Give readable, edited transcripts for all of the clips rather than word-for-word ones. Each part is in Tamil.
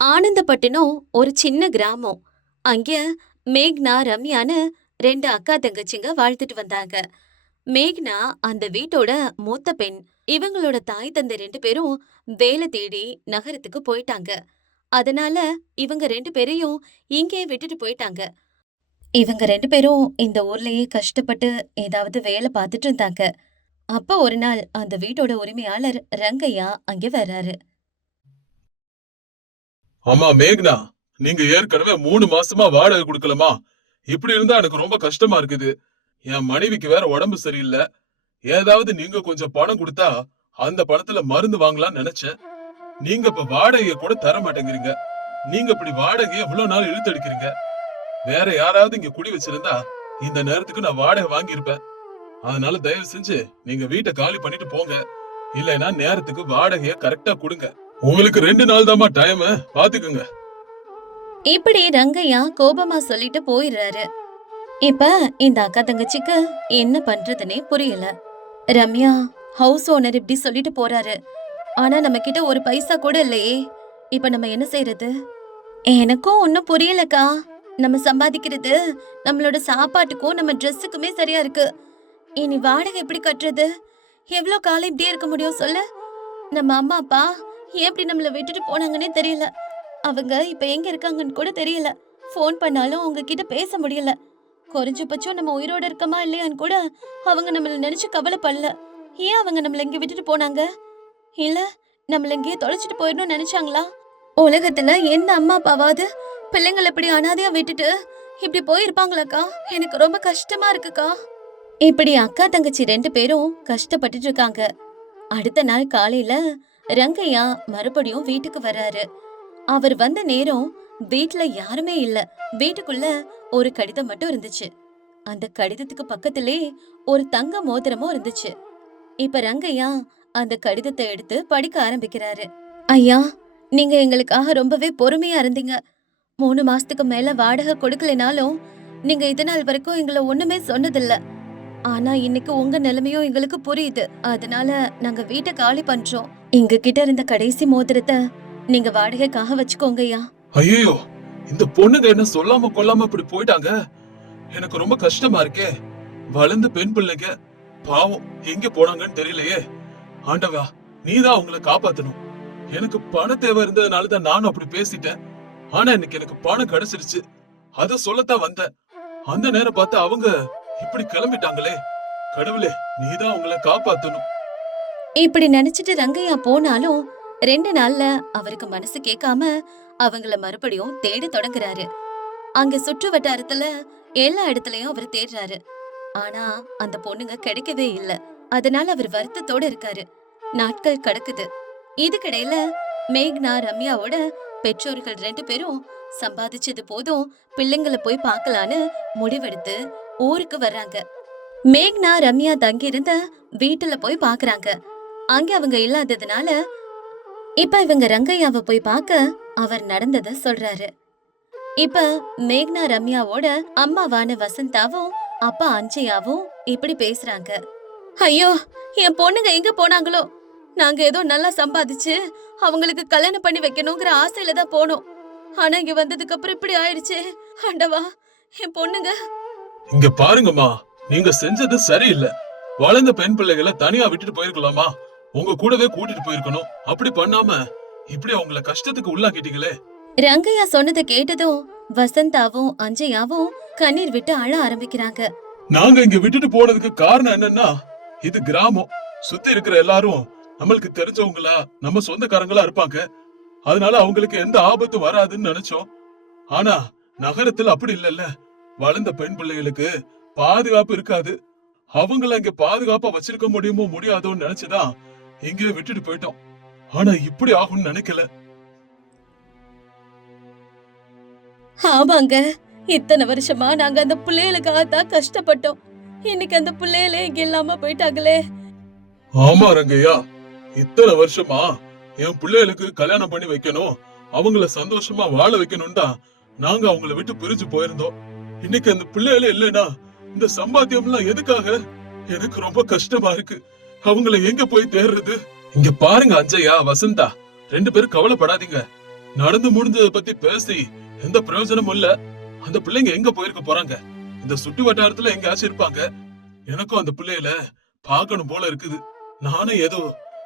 ஆனந்தப்பட்டினம் ஒரு சின்ன கிராமம். அங்க மேக்னா, ரம்யான்னு 2 அக்கா தங்கச்சிங்க வாழ்ந்துட்டு வந்தாங்க. மேக்னா அந்த வீட்டோட மூத்த பெண். இவங்களோட தாய் தந்தை 2 பேரும் வேலை தேடி நகரத்துக்கு போயிட்டாங்க. அதனால இவங்க 2 பேரையும் இங்கேயே விட்டுட்டு போயிட்டாங்க. இவங்க 2 பேரும் இந்த ஊர்லயே கஷ்டப்பட்டு ஏதாவது வேலை பார்த்துட்டு இருந்தாங்க. அப்ப ஒரு நாள் அந்த வீட்டோட உரிமையாளர் ரங்கையா அங்க வர்றாரு. ஆமா மேக்னா, நீங்க ஏற்கனவே 3 மாசமா வாடகை கொடுக்கலமா? இப்படி இருந்தா எனக்கு ரொம்ப கஷ்டமா இருக்குது. என் மனைவிக்கு வேற உடம்பு சரியில்லை. ஏதாவது நீங்க கொஞ்சம் பணம் கொடுத்தா அந்த பணத்துல மருந்து வாங்கலாம்னு நினைச்சேன். நீங்க இப்ப வாடகைய கூட தர மாட்டேங்கிறீங்க. நீங்க இப்படி வாடகைய இவ்வளவு நாள் இழுத்தடிக்கிறீங்க. வேற யாராவது இங்க குடி வச்சிருந்தா இந்த நேரத்துக்கு நான் வாடகை வாங்கியிருப்பேன். அதனால தயவு செஞ்சு நீங்க வீட்டை காலி பண்ணிட்டு போங்க. இல்லைன்னா நேரத்துக்கு வாடகைய கரெக்டா கொடுங்க. உங்களுக்கு 2 நாள் தாமா டைம், பாத்துக்குங்க. இப்படி ரங்கையா கோபமா சொல்லிட்டு போயிடுறாரு. இப்ப இந்த அக்கா தங்கச்சிக்கு என்ன பண்றதுனே புரியல. ரம்யா, ஹவுஸ் ஓனர் இப்படி சொல்லிட்டு போறாரு. ஆனா நம்ம கிட்ட ஒரு பைசா கூட இல்லையே. இப்ப நம்ம என்ன செய்யறது? எனக்கும் ஒன்னும் புரியலக்கா. நம்ம சம்பாதிக்கிறது நம்மளோட சாப்பாட்டுக்கும் நம்ம ட்ரெஸ்ஸுக்குமே சரியா இருக்கு. இனி வாடகை எப்படி கட்டுறது? எவ்வளவு காலம் இப்படியே இருக்க முடியும் சொல்லு? நம்ம அம்மா அப்பா ஏன் இப்படி நம்மள விட்டுட்டு போனாங்கன்னே தெரியல. அவங்க இப்ப எங்க இருக்காங்கன்னு கூட தெரியல. ஃபோன் பண்ணாலும் அவங்க கிட்ட பேச முடியல. குறைஞ்சபட்சம் நம்ம உயிரோட இருக்கமா இல்லையான்னு கூட அவங்க நம்மள நினைச்சு கவலைப்படல. ஏன் அவங்க நம்மள இங்க விட்டுட்டு போனாங்க? இல்ல நம்மள இங்கேயே தொலைச்சிட்டு போயிடணும்னு நினைச்சாங்களா? உலகத்துல எந்த அம்மா அப்பாவாவது பிள்ளைங்களை இப்படி அனாதையா விட்டுட்டு இப்படி போயிருப்பாங்களாக்கா? எனக்கு ரொம்ப கஷ்டமா இருக்குக்கா. இப்படி அக்கா தங்கச்சி 2 பேரும் கஷ்டப்பட்டுட்டு இருக்காங்க. அடுத்த நாள் காலையில ரங்கையா மறுபடியும் வீட்டுக்கு வராரு. அவர் வந்த நேரம் வீட்ல யாருமே இல்ல. வீட்டுக்குள்ள ஒரு கடிதம் மட்டும் இருந்துச்சு. அந்த கடிதத்துக்கு பக்கத்திலே ஒரு தங்க மோதிரமும் இருந்துச்சு. இப்ப ரங்கையா அந்த கடிதத்தை எடுத்து படிக்க ஆரம்பிக்கிறாரு. ஐயா, நீங்க எங்களுக்காக ரொம்பவே பொறுமையா இருந்தீங்க. 3 மாசத்துக்கு மேல வாடகை கொடுக்கலைனாலும் நீங்க இது நாள் வரைக்கும் எங்களை ஒண்ணுமே சொன்னதில்ல. ஆனா இன்னைக்கு உங்க நிலைமையும் எங்களுக்கு புரியுது. அதனால நாங்க வீட்டை காலி பண்றோம். எங்க கிட்ட இருந்த கடைசி மோதிரத்தை நீங்க வாடகைக்காக வச்சுக்கோங்கய்யா. ஐயோ, இந்த பொண்ணுங்க என்ன சொல்லாம கொல்லாம இப்படி போயிட்டாங்க. எனக்கு ரொம்ப கஷ்டமா இருக்கே. வளர்ந்த பெண் பிள்ளைங்க பாவம் எங்க போனாங்கன்னு தெரியலையே. ஆண்டவா, நீதான் அவங்கள காப்பாத்தணும். எனக்கு பண தேவை இருந்ததுனாலதான் நானும் அப்படி பேசிட்டேன். ஆனா இன்னைக்கு எனக்கு பணம் கிடைச்சிருச்சு. அத சொல்லத்தான் வந்தேன். அந்த நேரம் பார்த்து அவங்க இப்படி கிளம்பிட்டாங்களே. கடவுளே, நீதான் அவங்கள காப்பாத்தணும். இப்படி நினைச்சிட்டு ரங்கையா போனாலும் 2 நாள்ல அவருக்கு மனசு கேட்காம அவங்கள மறுபடியும் தேட தொடங்குறாரு. அங்க சுற்று வட்டாரத்துல எல்லா இடத்துலயும் அவர் தேடுறாரு. ஆனா அந்த பொண்ணுங்க கிடைக்கவே இல்ல. அதனால அவர் வருத்தத்தோட இருக்காரு. நாட்கள் கடக்குது. இதுக்கிடையில மேக்னா, ரம்யாவோட பெற்றோர்கள் 2 பேரும் சம்பாதிச்சது போதும், பிள்ளைங்களை போய் பார்க்கலான்னு முடிவெடுத்து ஊருக்கு வர்றாங்க. மேக்னா, ரம்யா தங்கியிருந்த வீட்டுல போய் பாக்குறாங்க. அங்க அவங்க இல்லாததுனால இப்ப இவங்க ரங்கையாவை போய் பார்க்க அவர் நடந்தத சொல்றாரு. இப்ப மேக்னா ரம்யாவோட அம்மாவான வசந்தாவும் அப்பா அஞ்சயாவும் இப்படி பேசுறாங்க. ஐயோ, என் பொண்ணுங்க எங்க போனாங்களோ? நாங்க ஏதோ நல்லா சம்பாதிச்சு அவங்களுக்கு கல்யாணம் பண்ணி வைக்கணுங்கிற ஆசையில தான் போனோம். ஆனா இங்க வந்ததுக்கு அப்புறம் இப்படி ஆயிடுச்சு. ஆண்டவா, என் பொண்ணுங்க. இங்க பாருங்கம்மா, நீங்க செஞ்சது சரியில்லை. வளர்ந்த பெண் பிள்ளைகளை தனியா விட்டுட்டு போயிருக்கலாமா? உங்க கூடவே கூட்டிட்டு போயிருக்கணும். அப்படி பண்ணாம இப்படி அவங்கள கஷ்டத்துக்கு உள்ளாக்கிட்டீங்களே. ரங்கையா சொன்னதை கேட்டதும் வசந்தாவும் அஞ்சயாவும் கண்ணீர் விட்டு அழ ஆரம்பிக்கிறாங்க. நாங்க இங்க விட்டுட்டு போனதுக்கு காரணம் என்னன்னா, இது கிராமம். சுத்தி இருக்கிற எல்லாரும் நம்மளுக்கு தெரிஞ்சவங்களா, நம்ம சொந்தக்காரங்களா இருப்பாங்க. அதனால அவங்களுக்கு எந்த ஆபத்தும் வராதுன்னு நினைச்சோம். ஆனா நகரத்துல அப்படி இல்லல்ல. வளர்ந்த பெண் பிள்ளைகளுக்கு பாதுகாப்பு இருக்காது. அவங்கள இங்க பாதுகாப்பா வச்சிருக்க முடியுமோ முடியாதோன்னு நினைச்சுதான் இங்கே விட்டுட்டு போயிட்டோம். ஆனா இப்படி ஆகும்னு நினைக்கல. ஆமாங்க, இத்தனை வருஷமா நாங்க அந்த பிள்ளைகளுக்காக தான் கஷ்டப்பட்டோம். இன்னைக்கு அந்த பிள்ளைகளே இங்க இல்லாம போயிட்டாங்களே. ஆமா ரங்கையா, இத்தனை வருஷமா என் பிள்ளைகளுக்கு கல்யாணம் பண்ணி வைக்கணும், அவங்கள சந்தோஷமா வாழ வைக்கணும் தான் நாங்க அவங்கள விட்டு பிரிஞ்சு போயிருந்தோம். இன்னைக்கு அந்த பிள்ளைகளே இல்லைன்னா இந்த சம்பாத்தியம் எல்லாம் எதுக்காக? எனக்கு ரொம்ப கஷ்டமா இருக்கு. அவங்கள எங்க போய் தேடுறது? இங்க பாருங்க அஞ்சயா, வசந்தா, 2 பேரும் கவலைப்படாதீங்க. நடந்து முடிஞ்சதை பத்தி பேசி எந்த பிரயோஜனமும் இல்ல. அந்த பிள்ளைங்க எங்க போயிருக்க போறாங்க? இந்த சுட்டு வட்டாரத்துல எங்கேயாச்சும் இருப்பாங்க. எனக்கும் அந்த பிள்ளையில பார்க்கணும் போல இருக்குது. நானும் ஏதோ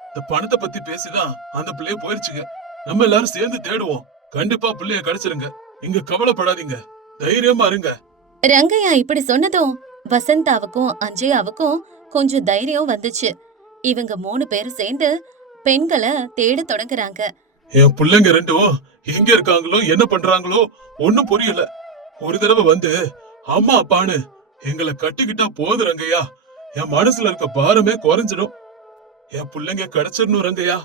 இந்த பணத்தை பத்தி பேசிதான் அந்த பிள்ளைய போயிருச்சுங்க. நம்ம எல்லாரும் சேர்ந்து தேடுவோம். கண்டிப்பா பிள்ளைய கிடைச்சிருங்க. நீங்க கவலைப்படாதீங்க, தைரியமா இருங்க. ரங்கையா இப்படி சொன்னதும் வசந்தாவுக்கும் அஞ்சயாவுக்கும் கொஞ்சம் தைரியம் வந்துச்சு. இவங்க 3 பேரும் சேர்ந்து பெண்களை தேட தொடங்குறாங்க. என் பிள்ளைங்க ரெண்டும் எங்க இருக்காங்களோ என்ன பண்றாங்களோ ஒண்ணும் புரியல. ஒரு தடவை வந்து அம்மா அப்பான்னு எங்களை கட்டிக்கிட்டா போது ரங்கையா. என் மனசுல இருக்க பாரமே குறைஞ்சிடும். என் பிள்ளைங்க கிடைச்சிடணும் ரங்கையா.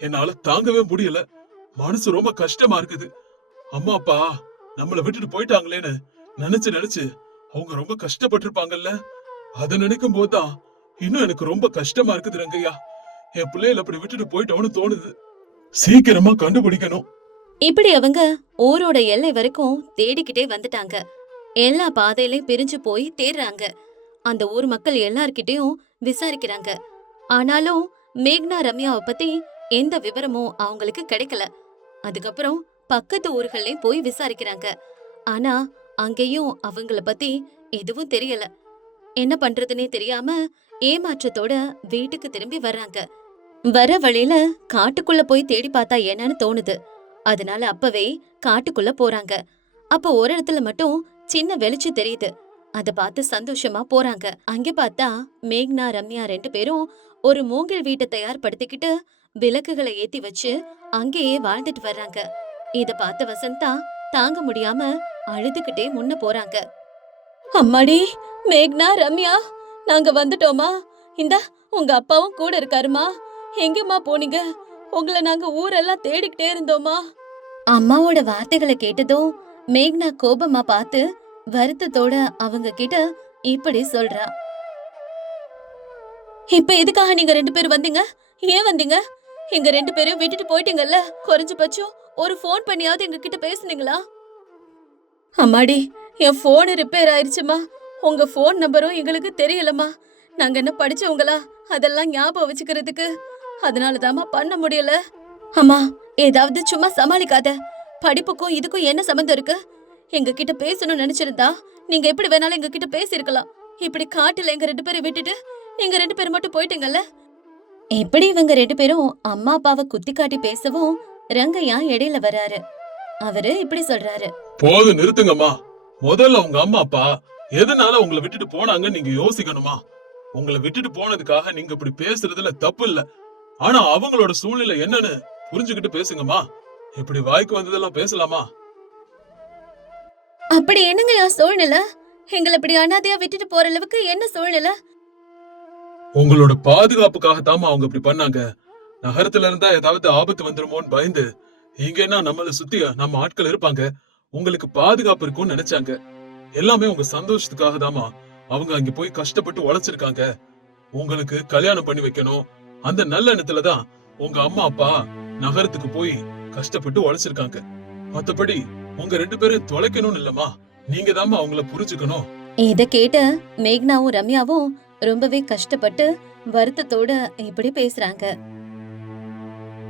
என்னால தாங்கவே முடியல. மனசு ரொம்ப கஷ்டமா இருக்குது. அம்மா அப்பா நம்மள விட்டுட்டு போயிட்டாங்களேன்னு நினைச்சு நினைச்சு அவங்க ரொம்ப கஷ்டப்பட்டிருப்பாங்கல்ல. அத நினைக்கும் போதுதான் இன்னும் எனக்கு ரொம்ப கஷ்டமா இருக்குது ரங்கையா. என் பிள்ளைகளை அப்படி விட்டுட்டு போயிட்டோம்னு தோணுது. சீக்கிரமா கண்டுபிடிக்கணும். இப்படி அவங்க ஊரோட எல்லை வரைக்கும் தேடிக்கிட்டே வந்துட்டாங்க. எல்லா பாதையிலயும் பிரிஞ்சு போய் தேடுறாங்க. அந்த ஊர் மக்கள் எல்லார்கிட்டயும் விசாரிக்கிறாங்க. ஆனாலும் மேக்னா ரம்யாவை பத்தி எந்த விவரமும் அவங்களுக்கு கிடைக்கல. அதுக்கப்புறம் பக்கத்து ஊர்கள்லயும் போய் விசாரிக்கிறாங்க. ஆனா அங்கேயும் அவங்கள பத்தி எதுவும் தெரியல. என்ன பண்றதுன்னே தெரியாம ஏமாற்றத்தோட வீட்டுக்கு திரும்பி வர்றாங்க. வர வழியில காட்டுக்குள்ள போய் தேடி பார்த்தா என்னன்னு தோணுது. அதனால அப்பவே காட்டுக்குள்ள போறாங்க. அப்போ ஒரு இடத்துல மட்டும் சின்ன வெளிச்சம் தெரியுது. அத பார்த்து சந்தோஷமா போறாங்க. அங்க பார்த்தா மேக்னா ரம்யா 2 பேரும் ஒரு மூங்கில் வீட்டை தயார்படுத்திக்கிட்டு விளக்குகளை ஏத்தி வச்சு அங்கேயே வாழ்ந்துட்டு வர்றாங்க. இத பார்த்த வசந்தா தாங்க முடியாம அழுதுகிட்டே முன்ன போறாங்க. அம்மாடி, மேக்னா ரம்யா, நாங்க வந்துட்டோமா? இந்தா உங்க அப்பாவும் கூட இருக்காருமா. எங்கம்மா போனீங்க? உங்களை நாங்க ஊரெல்லாம் தேடிக்கிட்டே இருந்தோமா? அம்மாவோட வார்த்தைகளை கேட்டதும் மேக்னா கோபமா பார்த்து வருத்தத்தோட அவங்க கிட்ட இப்படி சொல்றா. இப்ப எதுக்காக நீங்க 2 பேரும் வந்தீங்க? ஏன் வந்தீங்க? எங்க 2 பேரும் விட்டுட்டு போயிட்டீங்கல்ல. குறைஞ்சபட்சம் ஒரு ஃபோன் பண்ணியாவது எங்க கிட்ட பேசுனீங்களா? அம்மாடி, என் போன் ரிப்பேர் ஆயிருச்சுமா. உங்க போன் நம்பரும் எங்களுக்கு தெரியலமா. நாங்க என்ன படிச்சவங்களா அதெல்லாம் ஞாபகம் வச்சுக்கிறதுக்கு? அதனாலதாம்மா பண்ண முடியல. அம்மா, ஏதாவது சும்மா சமாளிக்காத. படிப்புக்கும் இதுக்கும் என்ன சம்பந்தம் இருக்கு? எங்க கிட்ட பேசணும்னு நினைச்சிருந்தா நீங்க எப்படி வேணாலும் எங்க கிட்ட பேசிருக்கலாம். இப்படி காட்டுல எங்க 2 பேரை விட்டுட்டு நீங்க 2 பேரும் மட்டும் போயிட்டீங்கல்ல. எப்படி இவங்க 2 பேரும் அம்மா அப்பாவை குத்தி காட்டி பேசவும் ரங்கையா இடையில வராரு. அவரு இப்படி சொல்றாரு. போது நிறுத்துங்கம்மா. முதல்ல உங்க அம்மா அப்பா எதனால உங்களை விட்டுட்டு போனாங்கன்னு நீங்க யோசிக்கணுமா? உங்களை விட்டுட்டு போனதுக்காக நீங்க இப்படி பேசுறதுல தப்பு இல்ல. ஆனா அவங்களோட சூழ்நிலை என்னன்னு புரிஞ்சுக்கிட்டு பேசுங்கம்மா. இப்படி வாய்க்கு வந்ததெல்லாம் பேசலாமா? அப்படி என்னங்கய்யா சூழ்நிலை? எங்களை இப்படி அனாதையா விட்டுட்டு போற அளவுக்கு என்ன சூழ்நிலை? உங்களோட பாதுகாப்புக்காகத்தாமா அவங்க இப்படி பண்ணாங்க. நகரத்துல இருந்தா ஏதாவது ஆபத்து வந்துருமோன்னு பயந்து இங்கன்னா நம்மள சுத்தி நம்ம ஆட்கள் இருப்பாங்க, உங்களுக்கு பாதுகாப்பு இருக்கும்னு நினைச்சாங்க. எல்லாமே உங்க சந்தோஷத்துக்காக தாமா அவங்க அங்க போய் கஷ்டப்பட்டு உழைச்சிருக்காங்க. உங்களுக்கு கல்யாணம் பண்ணி வைக்கணும் அந்த நல்ல எண்ணத்துலதான் உங்க அம்மா அப்பா நகரத்துக்கு போய் கஷ்டப்பட்டு உழைச்சிருக்காங்க. மத்தபடி உங்க 2 பேரும் தொலைக்கணும்னு இல்லம்மா. நீங்க தாமா அவங்கள புரிஞ்சுக்கணும். இத கேட்ட மேக்னாவும் ரம்யாவும் ரொம்பவே கஷ்டப்பட்டு வருத்தத்தோட இப்படி பேசுறாங்க.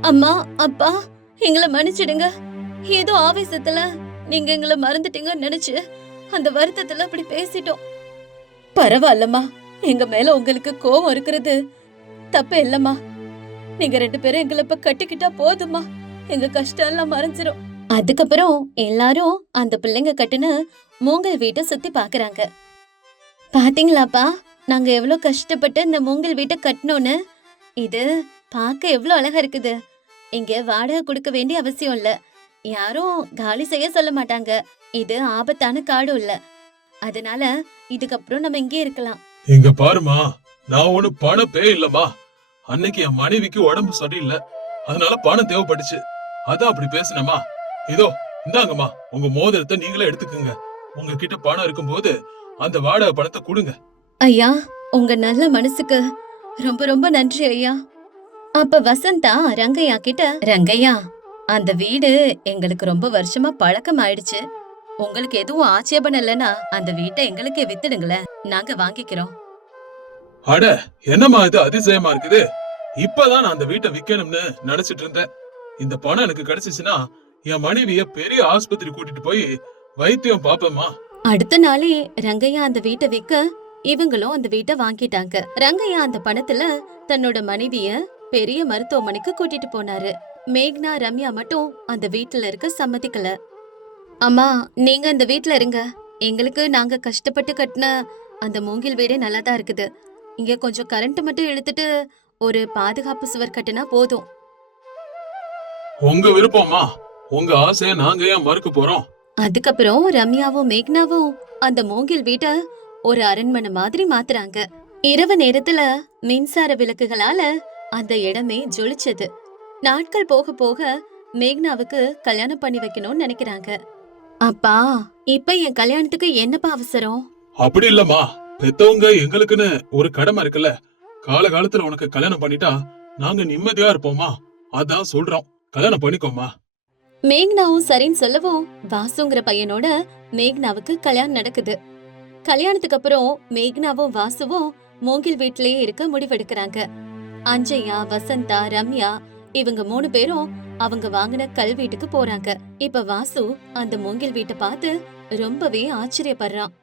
அம்மா அப்பா, எங்களை மன்னிச்சிடுங்க. ஏதோ ஆவேசத்துல நீங்க எங்களை மறந்துட்டீங்கன்னு நினைச்சு அந்த வருத்தத்துல அப்படி பேசிட்டோம். பரவாயில்லம்மா, எங்க மேல உங்களுக்கு கோவம் இருக்கிறது தப்பு இல்லம்மா. நீங்க 2 பேரும் எங்களை இப்ப கட்டிக்கிட்டா போதுமா, எங்க கஷ்டம் எல்லாம் மறைஞ்சிரும். அதுக்கப்புறம் எல்லாரும் அந்த பிள்ளைங்க கட்டுன மூங்கல் வீட்டை சுத்தி பாக்குறாங்க. பாத்தீங்களாப்பா, நாங்க எவ்வளவு கஷ்டப்பட்டு இந்த மூங்கல் வீட்டை கட்டணும்னு. இது பார்க்க எவ்வளவு அழகா இருக்குது. இங்க வாடகை கொடுக்க வேண்டிய அவசியம் இல்ல. யாரும் காலி செய்ய சொல்ல மாட்டாங்க. இது ஆபத்தான காடும் இல்ல. அதனால இதுக்கப்புறம் நம்ம இங்கே இருக்கலாம். இங்க பாருமா, நான் ஒண்ணு பண பே இல்லம்மா. அன்னைக்கு என் மனைவிக்கு உடம்பு சரியில்லை, அதனால பணம் தேவைப்பட்டுச்சு. அதான் அப்படி பேசினமா. இதோ இந்தாங்கம்மா, உங்க மோதிரத்தை நீங்களே எடுத்துக்குங்க. உங்ககிட்ட பணம் இருக்கும்போது அந்த வாடகை பணத்தை கொடுங்க. ஐயா, உங்க நல்ல மனசுக்கு ரொம்ப ரொம்ப நன்றி ஐயா. அப்ப வசந்தா ரங்கையா கிட்ட, ரங்கையா, அந்த வீடு எங்களுக்கு ரொம்ப வருஷமா பழக்கம் ஆயிடுச்சு. உங்களுக்கு எதுவும் ஆட்சேபம் இல்லைன்னா அந்த வீட்டை எங்களுக்கே வித்துடுங்களேன், நாங்க வாங்கிக்கிறோம். அட, என்னம்மா இது அதிசயமா இருக்குது. இப்பதான் நான் அந்த வீட்டை விக்கணும்னு நினைச்சிட்டு இருந்தேன். இந்த பணம் எனக்கு கிடைச்சிச்சுன்னா என் மனைவிய பெரிய ஆஸ்பத்திரி கூட்டிட்டு போய் வைத்தியம் பாப்பேம்மா. அடுத்த நாளே ரங்கையா அந்த வீட்டை விக்க இவங்களும் அந்த வீட்டை வாங்கிட்டாங்க. ரங்கையா அந்த பணத்துல தன்னோட மனைவிய பெரிய மருத்துவமனைக்கு கூட்டிட்டு போனாரு. மேக்னா ரம்யா மட்டும் அந்த வீட்டுல இருக்க சம்மதிக்கல. அம்மா, நீங்க அந்த வீட்ல இருங்க. எங்களுக்கு நாங்க கஷ்டப்பட்டு கட்டின அந்த மூங்கில் வீடே நல்லாதான் இருக்குது. இங்க கொஞ்சம் கரண்ட் மட்டும் இழுத்துட்டு ஒரு பாதுகாப்பு சுவர் கட்டினா போதும். உங்க விருப்பம்மா. உங்க ஆசைய நாங்க ஏன் மறுக்க போறோம்? அதுக்கப்புறம் ரம்யாவும் மேக்னாவும் அந்த மூங்கில் வீட்டை ஒரு அரண்மனை மாதிரி மாத்துறாங்க. இரவு நேரத்துல மின்சார விளக்குகளால அந்த இடமே ஜொலிச்சது. நாட்கள் போக போக மேக்னாவுக்கு கல்யாணம் பண்ணி வைக்கணும்னு நினைக்கிறாங்க. அப்பா, இப்ப என் கல்யாணத்துக்கு என்னப்பா அவசரம்? அப்படி இல்லம்மா. பெத்தவங்க எங்களுக்குன்னு ஒரு கடமை இருக்குல்ல. காலகாலத்துல உனக்கு கல்யாணம் பண்ணிட்டா நாங்க நிம்மதியா இருப்போமா. அதான் சொல்றோம், கல்யாணம் பண்ணிக்கோமா. மேக்னாவும் சரின்னு சொல்லவும் வாசுங்கிற பையனோட மேக்னாவுக்கு கல்யாணம் நடக்குது. கல்யாணத்துக்கு அப்புறம் மேக்னாவும் வாசுவும் மூங்கில் வீட்டிலேயே இருக்க முடிவெடுக்கிறாங்க. அஞ்சய்யா, வசந்தா, ரம்யா இவங்க 3 பேரும் அவங்க வாங்கின கல் வீட்டுக்கு போறாங்க. இப்ப வாசு அந்த மூங்கில் வீட்டை பார்த்து ரொம்பவே ஆச்சரியப்படுறான்.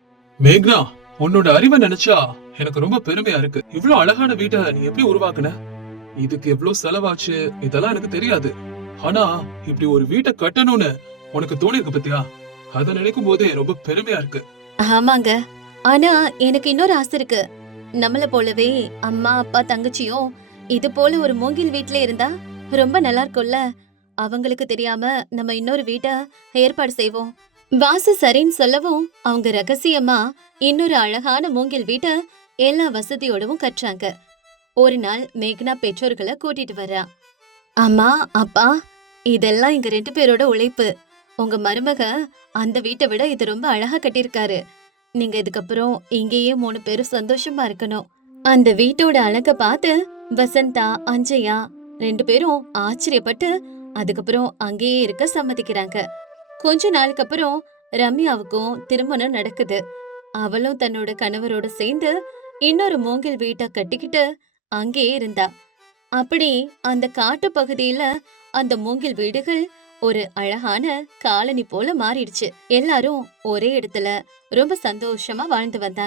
மேக்னா, உன்னோட அறிவை நினைச்சா எனக்கு ரொம்ப பெருமையா இருக்கு. இவ்ளோ அழகான வீட்டை நீ எப்படி உருவாக்குன? இதுக்கு எவ்வளவு செலவாச்சு இதெல்லாம் எனக்கு தெரியாது. ஆனா இப்படி ஒரு வீட்டை கட்டணும்னு உனக்கு தோணிருக்கு பத்தியா? அத நினைக்கும் போதே ரொம்ப பெருமையா இருக்கு. ஆமாங்க, ஆனா எனக்கு இன்னொரு ஆசை இருக்கு. நம்மள போலவே அம்மா, அப்பா, தங்கச்சியும் இது போல ஒரு மூங்கில் வீட்ல இருந்தா ரொம்ப நல்லா இருக்கும்ல. அவங்களுக்கு தெரியாம நம்ம இன்னொரு வீட்டை ஏற்பாடு செய்வோம். வாசு சரின்னு சொல்லவும் அவங்க ரகசியமா இன்னொரு அழகான மூங்கில் வீட்டை எல்லா வசதியோடவும் கட்டுறாங்க. ஒரு நாள் மேக்னா பெற்றோர்களை கூட்டிட்டு வர்றா. அம்மா, அப்பா, இதெல்லாம் எங்க 2 பேரோட உழைப்பு. உங்க மருமக அந்த வீட்டை விட இது ரொம்ப அழகா கட்டியிருக்காரு. நீங்க இதுக்கப்புறம் இங்கேயே 3 பேரும் சந்தோஷமா இருக்கணும். அந்த வீட்டோட அழக பார்த்து வசந்தா, அஞ்சயா 2 பேரும் ஆச்சரியப்பட்டு அதுக்கப்புறம் அங்கேயே இருக்க சம்மதிக்கிறாங்க. கொஞ்ச நாளுக்கு அப்புறம் ரம்யாவுக்கும் திருமணம் நடக்குது. அவளும் தன்னோட கணவரோட சேர்ந்து இன்னொரு மூங்கில் வீட்டை கட்டிக்கிட்டு அங்கேயே இருந்தா. அப்படி அந்த காட்டு பகுதியில அந்த மூங்கில் வீடுகள் ஒரு அழகான காலனி போல மாறிடுச்சு. எல்லாரும் ஒரே இடத்துல ரொம்ப சந்தோஷமா வாழ்ந்து வந்தாங்க.